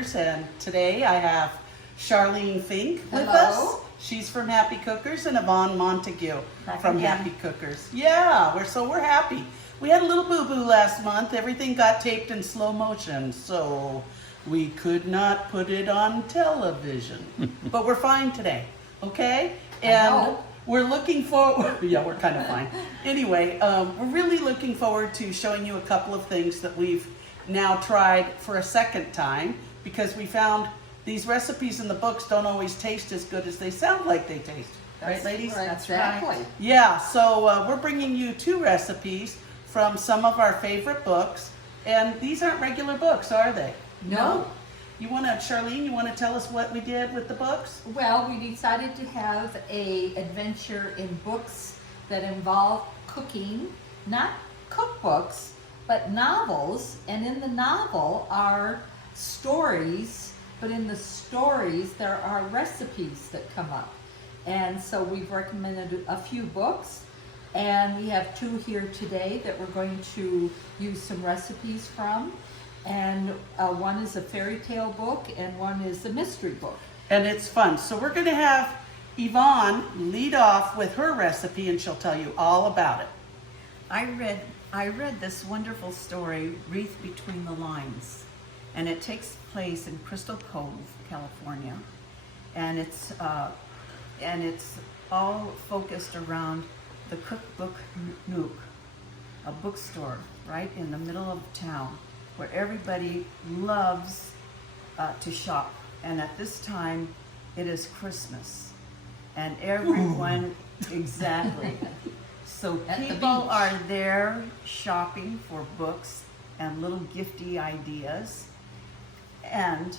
Cookers, and today I have Charlene Fink with Hello. us. She's from Happy Cookers, and Yvonne Montague Back from again. Happy Cookers. Yeah, we're happy. We had a little boo-boo last month. Everything got taped in slow motion, so we could not put it on television. But we're fine today, okay? And hope. we're looking forward. Yeah, we're kind of fine. Anyway, we're really looking forward to showing you a couple of things that we've now tried for a second time, because we found these recipes in the books don't always taste as good as they sound like they taste. Right, ladies? That's Exactly. right. Yeah, so we're bringing you two recipes from some of our favorite books, and these aren't regular books, are they? No. You want to, Charlene, you want to tell us what we did with the books? Well, we decided to have a adventure in books that involve cooking, not cookbooks, but novels. And in the novel are stories, but in the stories there are recipes that come up. And so we've recommended a few books, and we have two here today that we're going to use some recipes from. And one is a fairy tale book and one is a mystery book. And it's fun. So we're going to have Yvonne lead off with her recipe, and she'll tell you all about it. I read this wonderful story, Wreath Between the Lines, and it takes place in Crystal Cove, California, and it's all focused around the Cookbook Nook, a bookstore right in the middle of town where everybody loves to shop. And at this time, it is Christmas, and everyone exactly. So At the people beach. are there shopping for books and little gifty ideas. And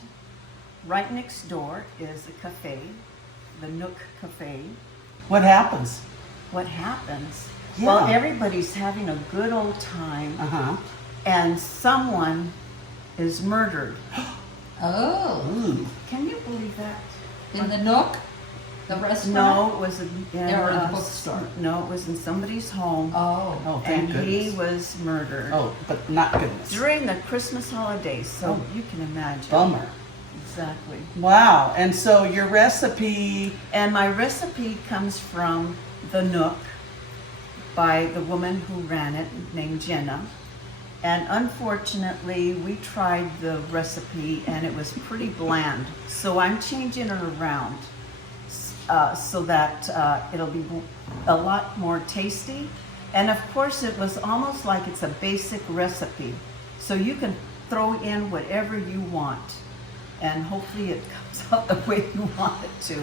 right next door is a cafe, the Nook Cafe. What happens? What happens? Yeah. Well, everybody's having a good old time, Uh-huh. and someone is murdered. Oh, Ooh. Can you believe that? in the Nook, the restaurant? No, it was in Or the bookstore? No, it was in somebody's home, Oh, Oh, and thank he goodness. was murdered Oh, but not goodness. during the Christmas holidays. So Oh. you can imagine. Bummer. Exactly. Wow. And so your recipe, And my recipe comes from the Nook by the woman who ran it, named Jenna. And unfortunately, we tried the recipe and it was pretty bland. So I'm changing it around so that it'll be a lot more tasty. And of course, it was almost like it's a basic recipe. So you can throw in whatever you want. And hopefully it comes out the way you want it to.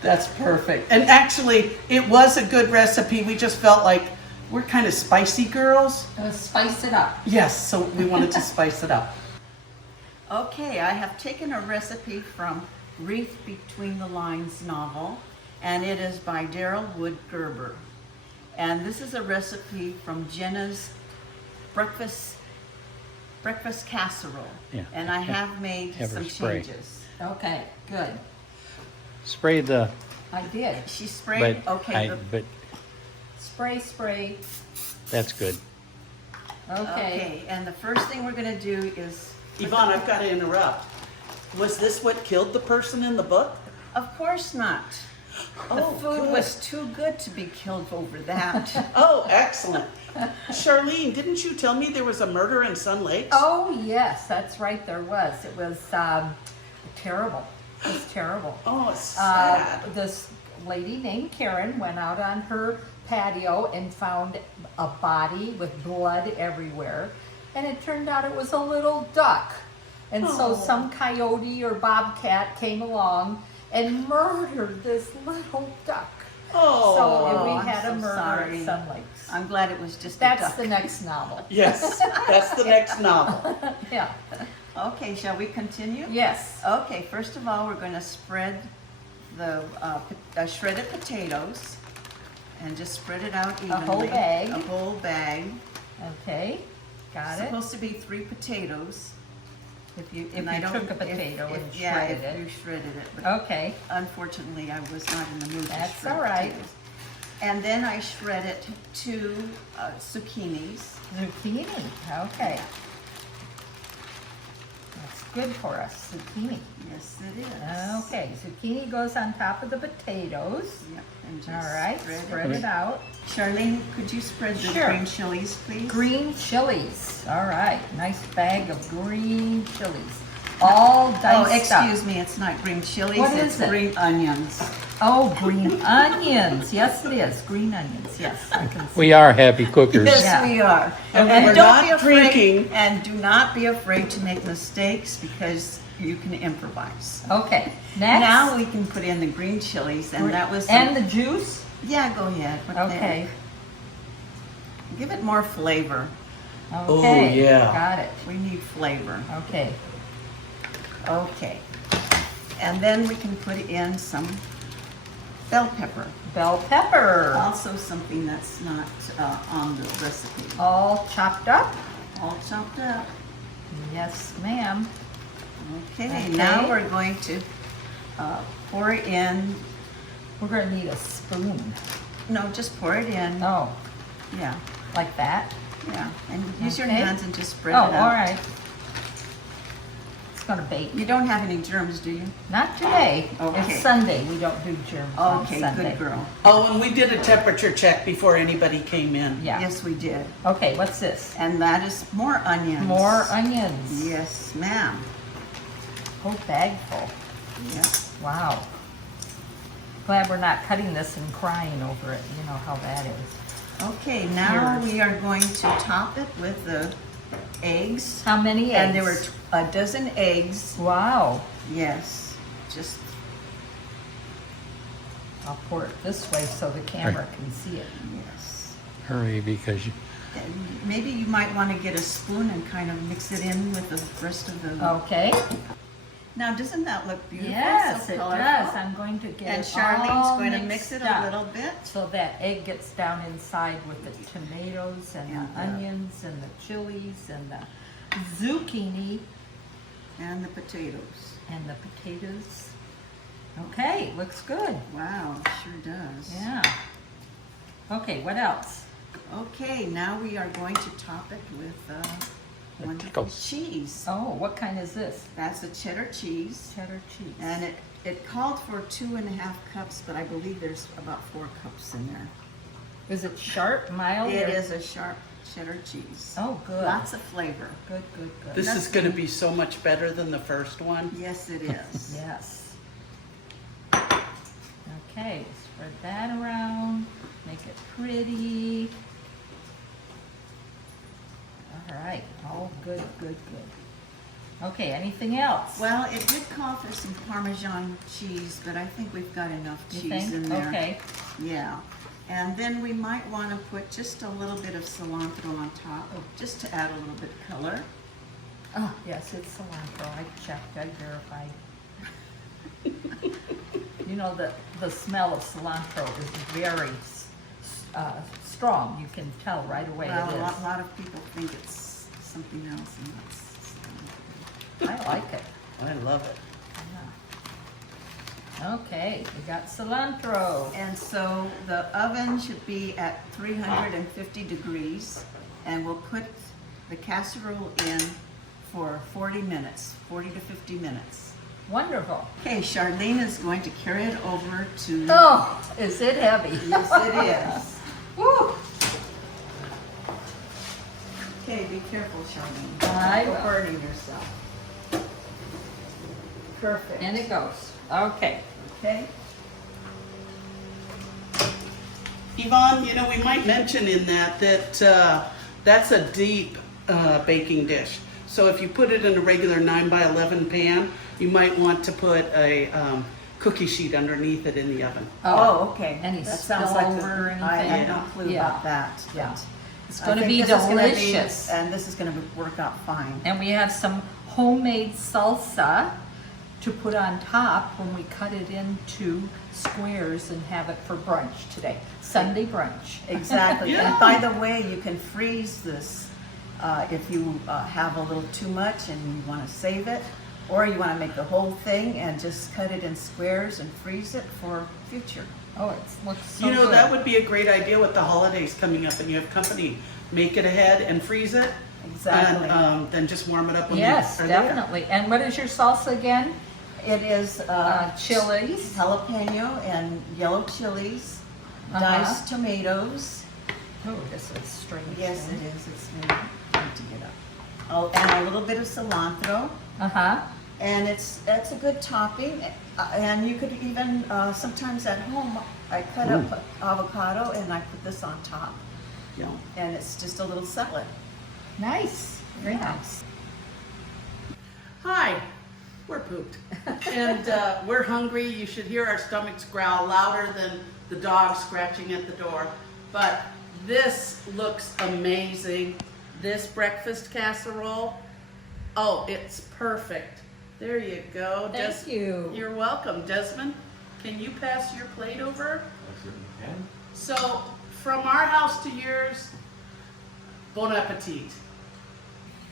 that's perfect. And actually, it was a good recipe. We just felt like we're kind of spicy girls. spice it up. Yes, so we wanted to spice it up. Okay, I have taken a recipe from Wreath Between the Lines novel, and it is by Daryl Wood Gerber. And this is a recipe from Jenna's breakfast casserole. Yeah. And I have made Have her some spray. changes. Okay, good. Spray the, I did. She sprayed, but okay, but Spray. that's good. Okay. okay, and the first thing we're gonna do is, Yvonne, I've got to interrupt. Was this what killed the person in the book? of course not. The Oh, food good. was too good to be killed over that. Oh, excellent. Charlene, didn't you tell me there was a murder in Sun Lakes? Oh, yes, that's right, there was. It was terrible. It was terrible. Oh, it's sad. This lady named Karen went out on her patio and found a body with blood everywhere. And it turned out it was a little duck. And so Oh. some coyote or bobcat came along and murdered this little duck. Oh, So and I'm we had a so murder sorry. at Sun Lakes. I'm glad it was just a That's duck. the next novel. yes, that's the next novel. Yeah. Okay, shall we continue? Yes. Okay, first of all, we're going to spread the shredded potatoes and just spread it out evenly. whole bag. A whole bag. Okay. Got It's it. supposed to be 3 potatoes. If you and I don't- took a potato and yeah, shredded if you it. shredded it. But Okay. unfortunately, I was not in the mood to That's shred all right. potatoes. And then I shredded 2 zucchinis. Zucchini. Okay. That's good for us, zucchini. Yes, it is. Okay, zucchini goes on top of the potatoes. Yep, and just All right, spread it out. Charlene, could you spread the Sure. green chilies, please? Green chilies. All right, nice bag of green chilies. All Oh, diced up. excuse me, it's not green chilies, What it's is it? green onions. Oh, green onions. Yes, it is. Green onions. Yes, I can see. We are happy cookers. Yes, Yeah. we are. And And we're don't not be afraid, drinking. and do not be afraid to make mistakes because you can improvise. Okay, next. Now we can put in the green chilies, and that was. And the juice. Yeah, go ahead. Put that. Okay. Give it more flavor. Okay. yeah. Got it. We need flavor. Okay. Okay. And then we can put in some bell pepper. Bell pepper. Also something that's not on the recipe. All chopped up. All chopped up. Yes, ma'am. Okay, Okay. now we're going to pour in, We're gonna need a spoon. no, just pour it in. Oh, Yeah, like that? yeah. And use your Okay. hands and just spread Oh, it out. all right. It's gonna bake. You don't have any germs, do you? Not today. Okay. It's Sunday. We don't do germs on Okay, Sunday. good girl. Oh, and we did a temperature check before anybody came in. Yeah. Yes, we did. Okay, what's this? And that is more onions. More onions. Yes, ma'am. Whole bag full. Yeah. Wow. Glad we're not cutting this and crying over it. You know how that is. Okay, now Yours. we are going to top it with the eggs. How many eggs? And there were a dozen eggs. Wow. Yes, just, I'll pour it this way so the camera can see it. yes. Hurry, because you, And maybe you might want to get a spoon and kind of mix it in with the rest of the. Okay. Now, doesn't that look beautiful? Yes, So it colorful? does. I'm going to get And it Charlene's all going to mixed mix it up a little bit. so that egg gets down inside with the tomatoes and And the the- onions and the chilies and the zucchini And the potatoes. and the potatoes. Okay, looks good. Wow, sure does. Yeah. Okay, what else? Okay, now we are going to top it with wonderful pickles. cheese. Oh, what kind is this? That's a cheddar cheese. Cheddar cheese. And it called for 2.5 cups, but I believe there's about 4 cups in there. Is it sharp, mild? It or- is a sharp cheddar cheese. Oh, good. Lots of flavor. Good, good, good. This is going to be so much better than the first one. Yes, it is. Yes. Okay, spread that around, make it pretty. All right, all good, good, good. Okay, anything else? Well, it did call for some Parmesan cheese, but I think we've got enough You cheese think? in there. Okay, Yeah. And then we might want to put just a little bit of cilantro on top, just to add a little bit of color. oh, yes, it's cilantro, I checked, I verified. You know, the smell of cilantro is very strong, you can tell right away Well, it a is. lot of people think it's something else, and that's. I like it. I love it. Yeah. Okay, we got cilantro. And so the oven should be at 350 degrees, and we'll put the casserole in for 40 minutes, 40 to 50 minutes. Wonderful. Okay, Charlene is going to carry it over to. Oh, is it heavy? Yes, it is. Woo. Okay, be careful, Charlene. I Don't will. burning yourself. Perfect. And it goes. Okay. Okay. Yvonne, you know, we might mention in that that's a deep baking dish. So if you put it in a regular 9 by 11 pan, you might want to put a cookie sheet underneath it in the oven. Oh, okay. Any That sounds like spillover or I have anything? no clue Yeah. about that. Yeah. but It's I going to think be this is gonna delicious. and this is going to work out fine. And we have some homemade salsa to put on top when we cut it into squares and have it for brunch today. Sunday brunch. Exactly. Yeah. And by the way, you can freeze this if you have a little too much and you want to save it, or you want to make the whole thing and just cut it in squares and freeze it for future. Oh, it looks so You know, good. that would be a great idea with the holidays coming up and you have company. Make it ahead and freeze it. Exactly. And then just warm it up when Yes, you are there. definitely. And what is your salsa again? It is Chilies. jalapeno and yellow chilies, diced tomatoes. Oh, this is strange. Yes, it is. It's really hard to get up. Oh, and a little bit of cilantro. Uh-huh. And it's a good topping. And you could even, sometimes at home, I cut up avocado and I put this on top. Yeah. And it's just a little salad. Nice. Very nice. Hi, we're pooped. And we're hungry. You should hear our stomachs growl louder than the dog scratching at the door. But this looks amazing. This breakfast casserole, oh, it's perfect. There you go. Thank you. You're welcome. Desmond, can you pass your plate over? So, from our house to yours, bon appetit.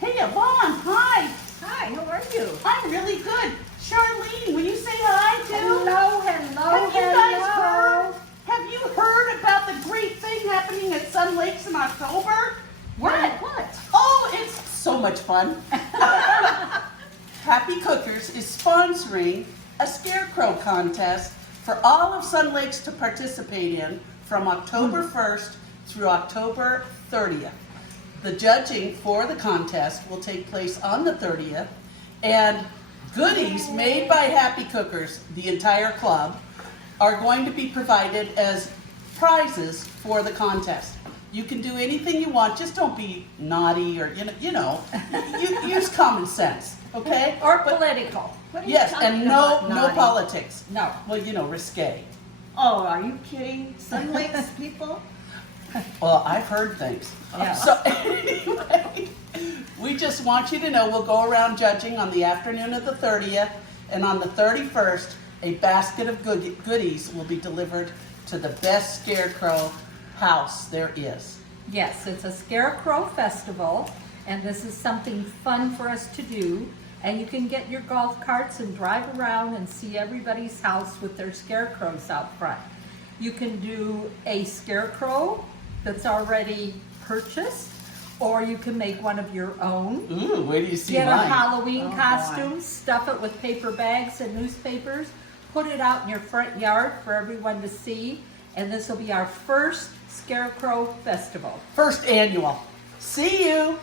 Hey, Yvonne, hi. Hi, how are you? I'm really good. Charlene, will you say hi too? Hello. Have you guys heard? Have you heard about the great thing happening at Sun Lakes in October? What? Oh, it's so much fun. Happy Cookers is sponsoring a scarecrow contest for all of Sun Lakes to participate in from October 1st through October 30th. The judging for the contest will take place on the 30th, and goodies made by Happy Cookers, the entire club, are going to be provided as prizes for the contest. You can do anything you want, just don't be naughty or, you use common sense, okay? Or political. What are you Yes, talking and about, no naughty? politics. No. Well, risque. Oh, are you kidding? Sun Lakes people? Well, I've heard things. Yeah. So anyway, we just want you to know we'll go around judging on the afternoon of the 30th, and on the 31st, a basket of goodies will be delivered to the best scarecrow house there is. Yes, it's a scarecrow festival, and this is something fun for us to do. And you can get your golf carts and drive around and see everybody's house with their scarecrows out front. You can do a scarecrow that's already purchased, or you can make one of your own. Ooh, where do you see Get a mine? Halloween Oh, boy. costume, stuff it with paper bags and newspapers, put it out in your front yard for everyone to see, and this will be our first Scarecrow Festival. First annual. See you.